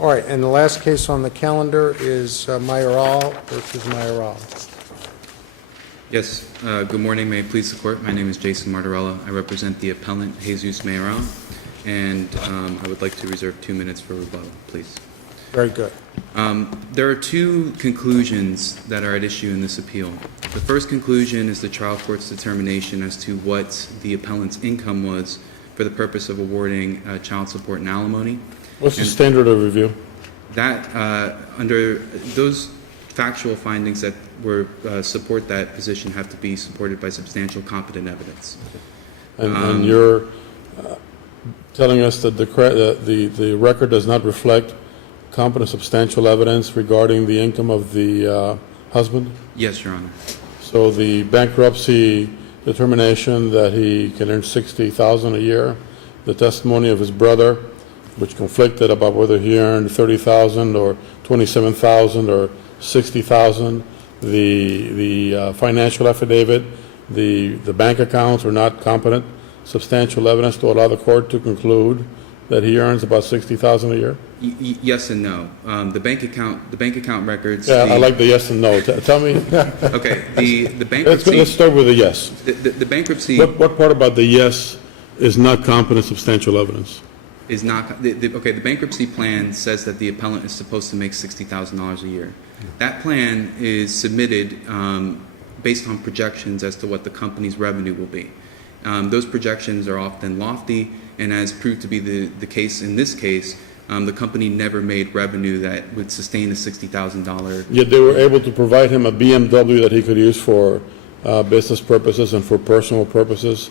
All right, and the last case on the calendar is Mayoral versus Mayoral. Yes, good morning. May it please the court. My name is Jason Martorella. I represent the appellant Jesus Mayoral, and I would like to reserve 2 minutes for rebuttal, please. Very good. There are two conclusions that are at issue in this appeal. The first conclusion is the trial court's determination as to what the appellant's income was for the purpose of awarding child support and alimony. What's the standard of review? That, under those factual findings that were support that position have to be supported by substantial competent evidence. And you're telling us that the record does not reflect competent substantial evidence regarding the income of the husband? Yes, Your Honor. So the bankruptcy determination that he can earn $60,000 a year, the testimony of his brother, which conflicted about whether he earned $30,000 or $27,000 or $60,000, the financial affidavit, the bank accounts are not competent substantial evidence to allow the court to conclude that he earns about $60,000 a year? Yes and no. The bank account records. Yeah, I like the yes and no. Tell me. Okay. The bankruptcy. Let's start with the yes. The bankruptcy. What part about the yes is not competent substantial evidence? Is not okay. The bankruptcy plan says that the appellant is supposed to make $60,000 a year. That plan is submitted based on projections as to what the company's revenue will be. Those projections are often lofty, and as proved to be the case in this case, the company never made revenue that would sustain a $60,000. Yet they were able to provide him a BMW that he could use for business purposes and for personal purposes,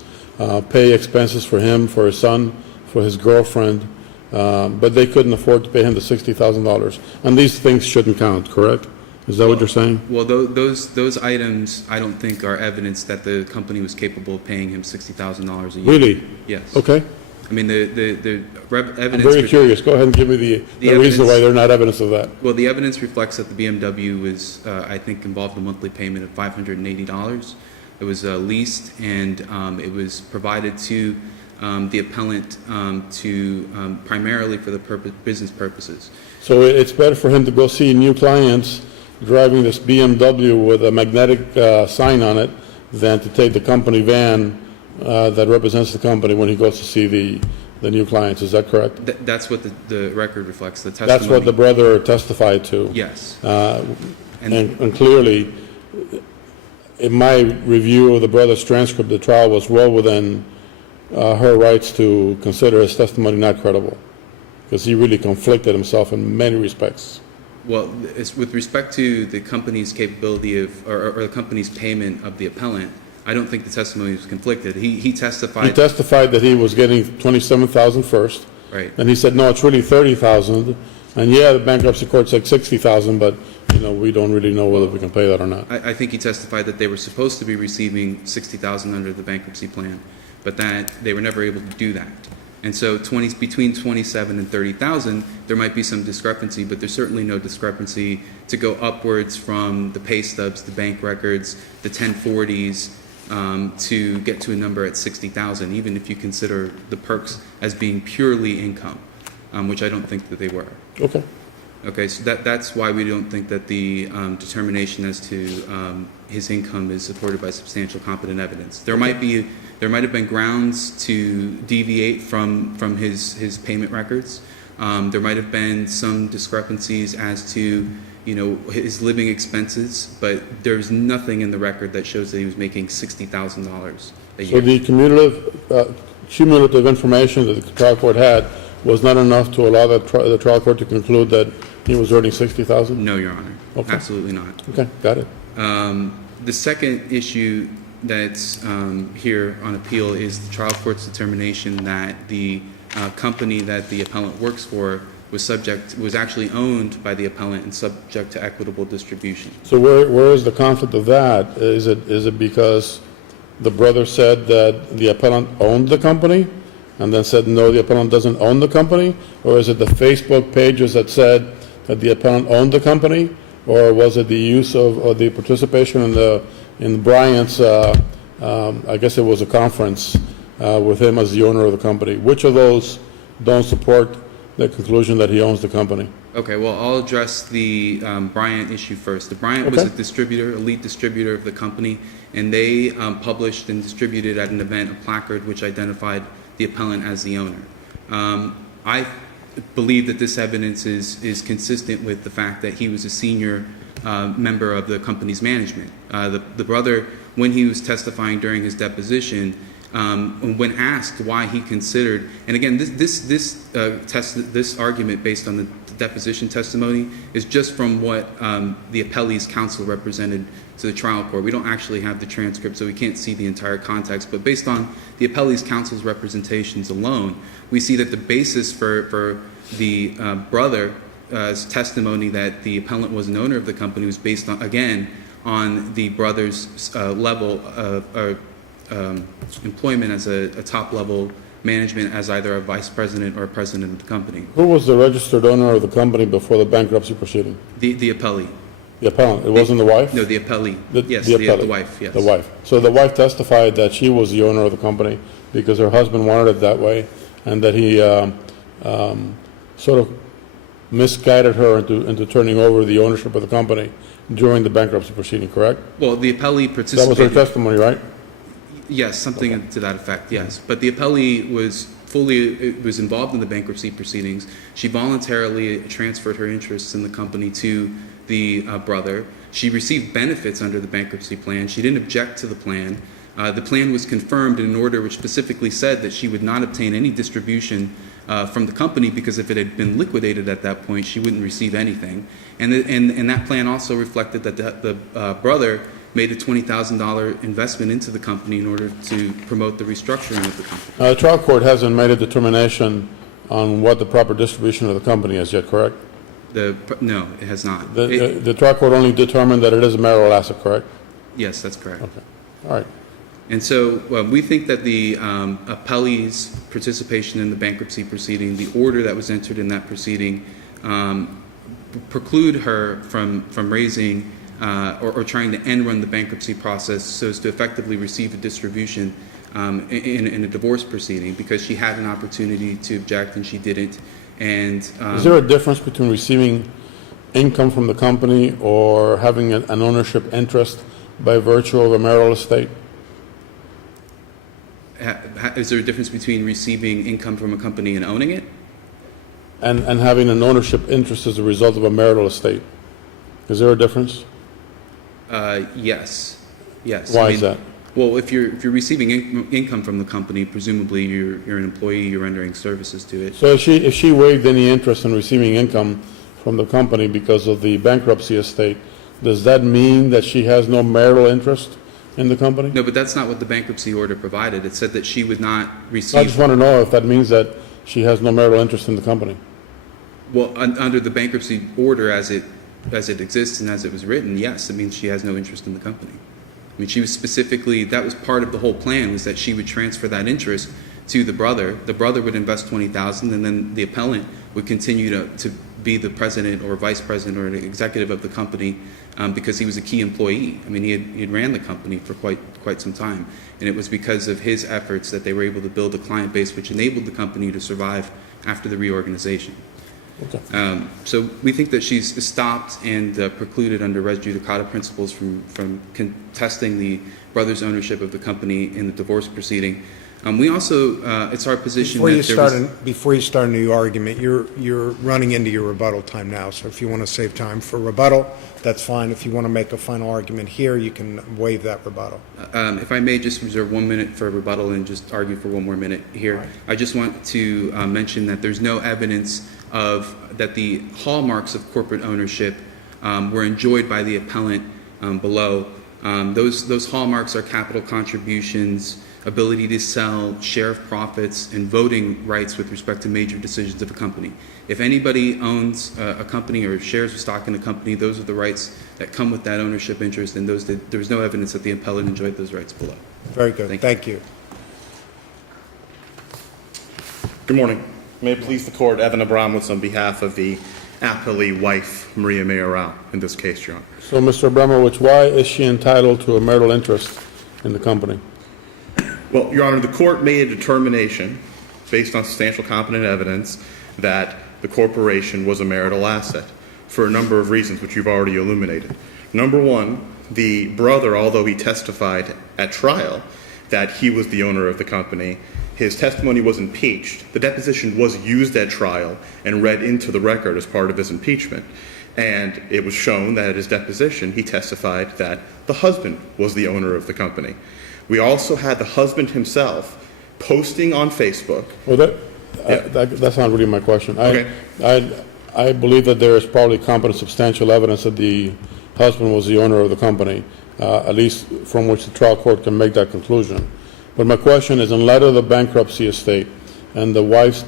pay expenses for him, for his son, for his girlfriend, but they couldn't afford to pay him the $60,000. And these things shouldn't count, correct? Is that what you're saying? Well, those items I don't think are evidence that the company was capable of paying him $60,000 a year. Really? Yes. Okay. I mean, the evidence. I'm very curious. Go ahead and give me the reason why they're not evidence of that. Well, the evidence reflects that the BMW was, I think, involved a monthly payment of $580. It was leased, and it was provided to the appellant primarily for the business purposes. So it's better for him to go see new clients driving this BMW with a magnetic sign on it than to take the company van that represents the company when he goes to see the new clients. Is that correct? That's what the record reflects. The testimony. That's what the brother testified to. Yes. And clearly, in my review of the brother's transcript, the trial was well within her rights to consider his testimony not credible, because he really conflicted himself in many respects. Well, it's with respect to the company's capability of, or the company's payment of the appellant, I don't think the testimony was conflicted. He testified. He testified that he was getting $27,000 first. Right. And he said, no, it's really $30,000. And yeah, the bankruptcy court said $60,000, but we don't really know whether we can pay that or not. I think he testified that they were supposed to be receiving $60,000 under the bankruptcy plan, but that they were never able to do that. And so between $27,000 and $30,000, there might be some discrepancy, but there's certainly no discrepancy to go upwards from the pay stubs, the bank records, the 1040s, to get to a number at $60,000, even if you consider the perks as being purely income, which I don't think that they were. Okay. Okay, so that's why we don't think that the determination as to his income is supported by substantial competent evidence. There might have been grounds to deviate from his payment records. There might have been some discrepancies as to his living expenses, but there's nothing in the record that shows that he was making $60,000 a year. So the cumulative information that the trial court had was not enough to allow the trial court to conclude that he was earning $60,000? No, Your Honor. Okay. Absolutely not. Okay, got it. The second issue that's here on appeal is the trial court's determination that the company that the appellant works for was actually owned by the appellant and subject to equitable distribution. So where is the conflict of that? Is it because the brother said that the appellant owned the company and then said, no, the appellant doesn't own the company? Or is it the Facebook pages that said that the appellant owned the company? Or was it the use of the participation in Bryant's, I guess it was a conference with him as the owner of the company? Which of those don't support the conclusion that he owns the company? Okay, well, I'll address the Bryant issue first. The Bryant was a Okay. distributor, a lead distributor of the company, and they published and distributed at an event a placard which identified the appellant as the owner. I believe that this evidence is consistent with the fact that he was a senior member of the company's management. The brother, when he was testifying during his deposition, when asked why he considered, and again, this argument based on the deposition testimony is just from what the appellee's counsel represented to the trial court. We don't actually have the transcript, so we can't see the entire context. But based on the appellee's counsel's representations alone, we see that the basis for the brother's testimony that the appellant was an owner of the company was based on, again, on the brother's level of employment as a top-level management as either a vice president or a president of the company. Who was the registered owner of the company before the bankruptcy proceeding? The appellee. The appellant, it wasn't the wife? No, the appellee. Yes, the the appellee. wife, yes. The wife. So the wife testified that she was the owner of the company because her husband wanted it that way, and that he sort of misguided her into turning over the ownership of the company during the bankruptcy proceeding, correct? Well, the appellee That was participated. her testimony, right? Yes, something to that effect, yes. But the appellee was involved in the bankruptcy proceedings. She voluntarily transferred her interests in the company to the brother. She received benefits under the bankruptcy plan. She didn't object to the plan. The plan was confirmed in an order which specifically said that she would not obtain any distribution from the company, because if it had been liquidated at that point, she wouldn't receive anything. And that plan also reflected that the brother made a $20,000 investment into the company in order to promote the restructuring of the company. The trial court hasn't made a determination on what the proper distribution of the company is yet, correct? No, it has not. The trial court only determined that it is a marital asset, correct? Yes, that's correct. Okay, all right. And so we think that the appellee's participation in the bankruptcy proceeding, the order that was entered in that proceeding, preclude her from raising or trying to end run the bankruptcy process so as to effectively receive a distribution in a divorce proceeding, because she had an opportunity to object and she didn't. And Is there a difference between receiving income from the company or having an ownership interest by virtue of a marital estate? is there a difference between receiving income from a company and owning it? And having an ownership interest as a result of a marital estate? Is there a difference? Yes. Yes. Why is that? Well, if you're receiving income from the company, presumably you're an employee, you're rendering services to it. So if she waived any interest in receiving income from the company because of the bankruptcy estate, does that mean that she has no marital interest in the company? No, but that's not what the bankruptcy order provided. It said that she would not I receive. just want to know if that means that she has no marital interest in the company. Well, under the bankruptcy order as it exists and as it was written, yes, it means she has no interest in the company. I mean, she was specifically, that was part of the whole plan, was that she would transfer that interest to the brother. The brother would invest $20,000, and then the appellant would continue to be the president or vice president or an executive of the company because he was a key employee. I mean, he had ran the company for quite some time, and it was because of his efforts that they were able to build a client base which enabled the company to survive after the reorganization. Okay. So we think that she's stopped and precluded under res judicata principles from contesting the brother's ownership of the company in the divorce proceeding. We also, it's our position Before you start a new argument, you're running into your rebuttal time now, so if you want to save time for rebuttal, that's fine. If you want to make a final argument here, you can waive that rebuttal. if I may just reserve 1 minute for rebuttal and just argue for 1 more minute here. Right. I just want to mention that there's no evidence that the hallmarks of corporate ownership were enjoyed by the appellant below. Those hallmarks are capital contributions, ability to sell, share of profits, and voting rights with respect to major decisions of a company. If anybody owns a company or shares of stock in a company, those are the rights that come with that ownership interest, and there's no evidence that the appellant enjoyed those rights below. Very good. Thank you. Good morning. May it please the court, Evan Abramowitz on behalf of the appellee wife, Maria Mayoral, in this case, Your Honor. So, Mr. Abramowitz, why is she entitled to a marital interest in the company? Well, Your Honor, the court made a determination based on substantial competent evidence that the corporation was a marital asset for a number of reasons, which you've already illuminated. Number one, the brother, although he testified at trial that he was the owner of the company, his testimony was impeached. The deposition was used at trial and read into the record as part of his impeachment. And it was shown that at his deposition, he testified that the husband was the owner of the company. We also had the husband himself posting on Facebook. Well, that's not really my question. Okay. I believe that there is probably competent substantial evidence that the husband was the owner of the company, at least from which the trial court can make that conclusion. But my question is, in light of the bankruptcy estate and the wife's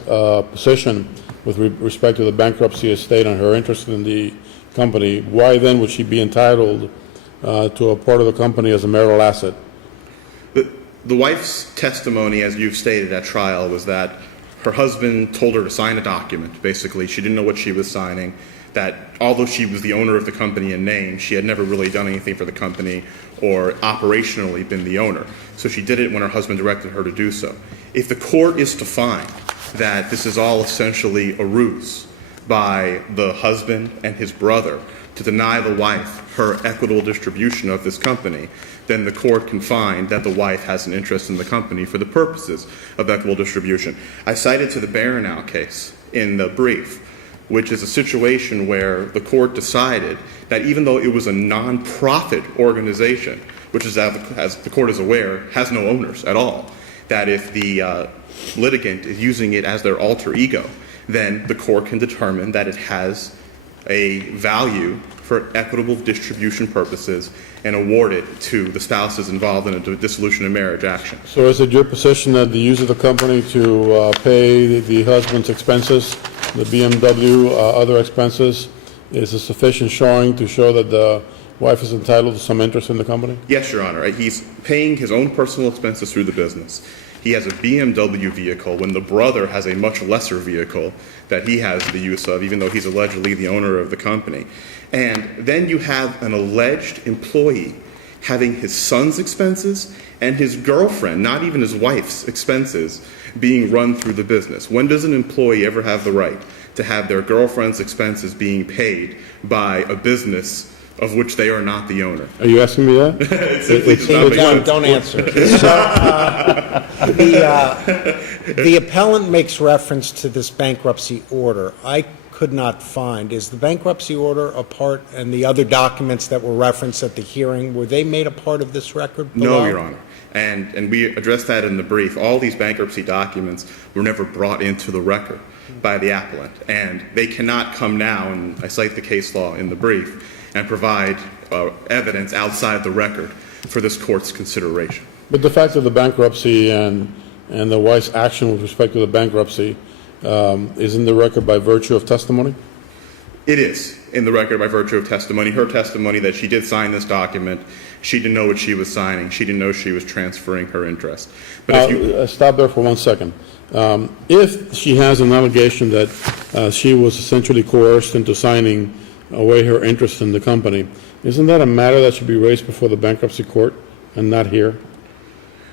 position with respect to the bankruptcy estate and her interest in the company, why then would she be entitled to a part of the company as a marital asset? The wife's testimony, as you've stated at trial, was that her husband told her to sign a document. Basically, she didn't know what she was signing, that although she was the owner of the company in name, she had never really done anything for the company or operationally been the owner. So she did it when her husband directed her to do so. If the court is to find that this is all essentially a ruse by the husband and his brother to deny the wife her equitable distribution of this company, then the court can find that the wife has an interest in the company for the purposes of equitable distribution. I cited to the Baranow case in the brief, which is a situation where the court decided that even though it was a non-profit organization, which is, as the court is aware, has no owners at all, that if the litigant is using it as their alter ego, then the court can determine that it has a value for equitable distribution purposes and award it to the spouses involved in a dissolution of marriage action. So is it your position that the use of the company to pay the husband's expenses, the BMW, other expenses, is a sufficient showing to show that the wife is entitled to some interest in the company? Yes, Your Honor. He's paying his own personal expenses through the business. He has a BMW vehicle when the brother has a much lesser vehicle that he has the use of, even though he's allegedly the owner of the company. And then you have an alleged employee having his son's expenses and his girlfriend, not even his wife's expenses, being run through the business. When does an employee ever have the right to have their girlfriend's expenses being paid by a business of which they are not the owner? Are you asking me that? Don't answer. The appellant makes reference to this bankruptcy order. I could not find, is the bankruptcy order a part, and the other documents that were referenced at the hearing, were they made a part of this record below? No, Your Honor. And we addressed that in the brief. All these bankruptcy documents were never brought into the record by the appellant. And they cannot come now, and I cite the case law in the brief, and provide evidence outside the record for this court's consideration. But the fact of the bankruptcy and the wife's action with respect to the bankruptcy is in the record by virtue of testimony? It is in the record by virtue of testimony. Her testimony that she did sign this document, she didn't know what she was signing. She didn't know she was transferring her interest. But stop there for 1 second. If she has an allegation that she was essentially coerced into signing away her interest in the company, isn't that a matter that should be raised before the bankruptcy court and not here?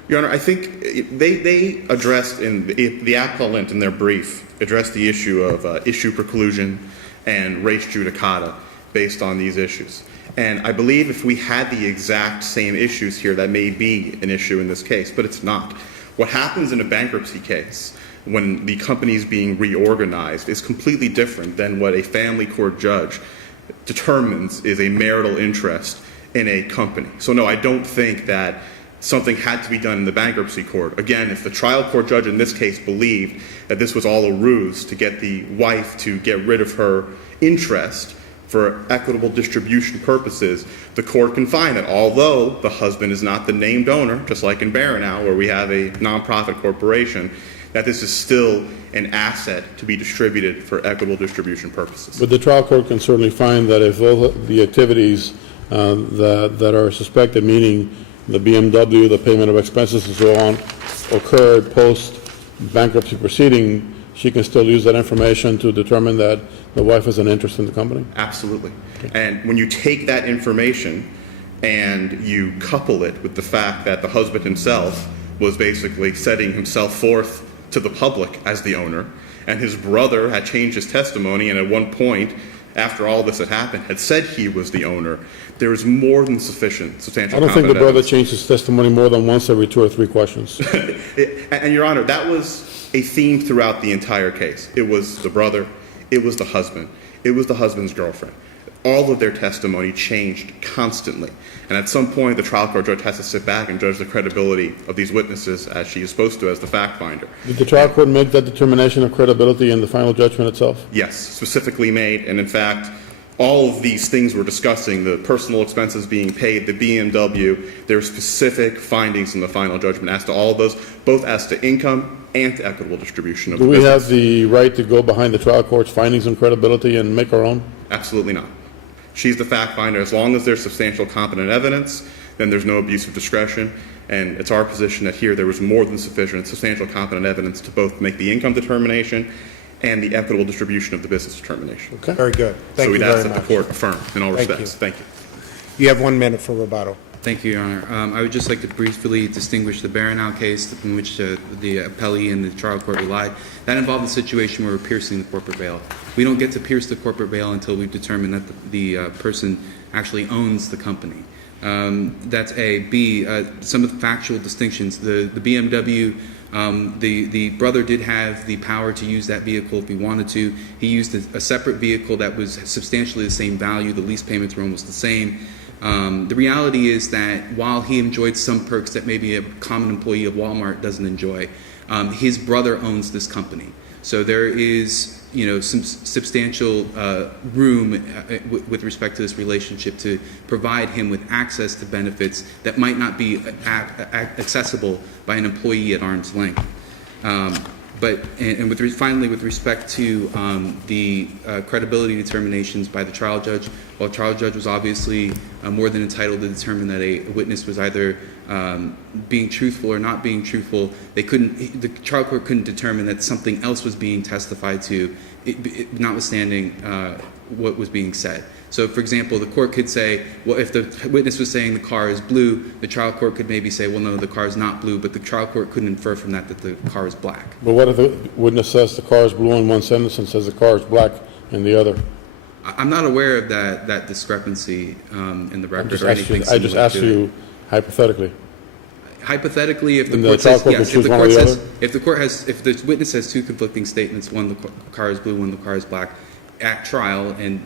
Your Honor, I think they addressed the appellant in their brief addressed the issue of issue preclusion and res judicata based on these issues. And I believe if we had the exact same issues here, that may be an issue in this case, but it's not. What happens in a bankruptcy case when the company is being reorganized is completely different than what a family court judge determines is a marital interest in a company. So no, I don't think that something had to be done in the bankruptcy court. Again, if the trial court judge in this case believed that this was all a ruse to get the wife to get rid of her interest for equitable distribution purposes, the court can find that although the husband is not the named owner, just like in Baranow where we have a nonprofit corporation, that this is still an asset to be distributed for equitable distribution purposes. But the trial court can certainly find that if all the activities that are suspected, meaning the BMW, the payment of expenses and so on, occurred post-bankruptcy proceeding, she can still use that information to determine that the wife has an interest in the company? Absolutely. And when you take that information and you couple it with the fact that the husband himself was basically setting himself forth to the public as the owner, and his brother had changed his testimony, and at one point, after all this had happened, had said he was the owner, there is more than sufficient substantial I don't think the competent brother evidence. changed his testimony more than once every 2 or 3 questions. And Your Honor, that was a theme throughout the entire case. It was the brother, it was the husband, it was the husband's girlfriend. All of their testimony changed constantly. And at some point, the trial court judge has to sit back and judge the credibility of these witnesses as she is supposed to as the fact finder. Did the trial court make that determination of credibility in the final judgment itself? Yes, specifically made, and in fact, all of these things we're discussing, the personal expenses being paid, the BMW, there are specific findings in the final judgment as to all of those, both as to income and to equitable distribution of Do the we business. have the right to go behind the trial court's findings on credibility and make our own? Absolutely not. She's the fact finder. As long as there's substantial competent evidence, then there's no abuse of discretion. And it's our position that here there was more than sufficient substantial competent evidence to both make the income determination and the equitable distribution of the business determination. Okay. Very good. So Thank you we'd ask very that the much. court affirm in all Thank respects. you. Thank you. You have 1 minute for rebuttal. Thank you, Your Honor. I would just like to briefly distinguish the Baranow case in which the appellee and the trial court relied. That involved a situation where we're piercing the corporate veil. We don't get to pierce the corporate veil until we've determined that the person actually owns the company. That's A. B, some of the factual distinctions. The BMW, the brother did have the power to use that vehicle if he wanted to. He used a separate vehicle that was substantially the same value. The lease payments were almost the same. The reality is that while he enjoyed some perks that maybe a common employee of Walmart doesn't enjoy, his brother owns this company. So there is, some substantial room with respect to this relationship to provide him with access to benefits that might not be accessible by an employee at arm's length. Finally, with respect to the credibility determinations by the trial judge, while the trial judge was obviously more than entitled to determine that a witness was either being truthful or not being truthful, the trial court couldn't determine that something else was being testified to, notwithstanding what was being said. So, for example, the court could say, well, if the witness was saying the car is blue, the trial court could maybe say, well, no, the car is not blue, but the trial court couldn't infer from that the car is black. But what if the witness says the car is blue in one sentence and says the car is black in the other? I'm not aware of that discrepancy in the record or anything I just similar asked to it. you hypothetically. Hypothetically, if the And the court trial says court yes, would choose one or the other? if the witness has 2 conflicting statements, one the car is blue, one the car is black, at trial, and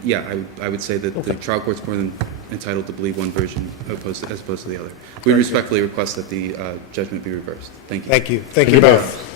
I would say that the trial court's more than entitled to believe one version as opposed to the other. We respectfully request that the judgment be reversed. Thank you. Thank you. Thank you both.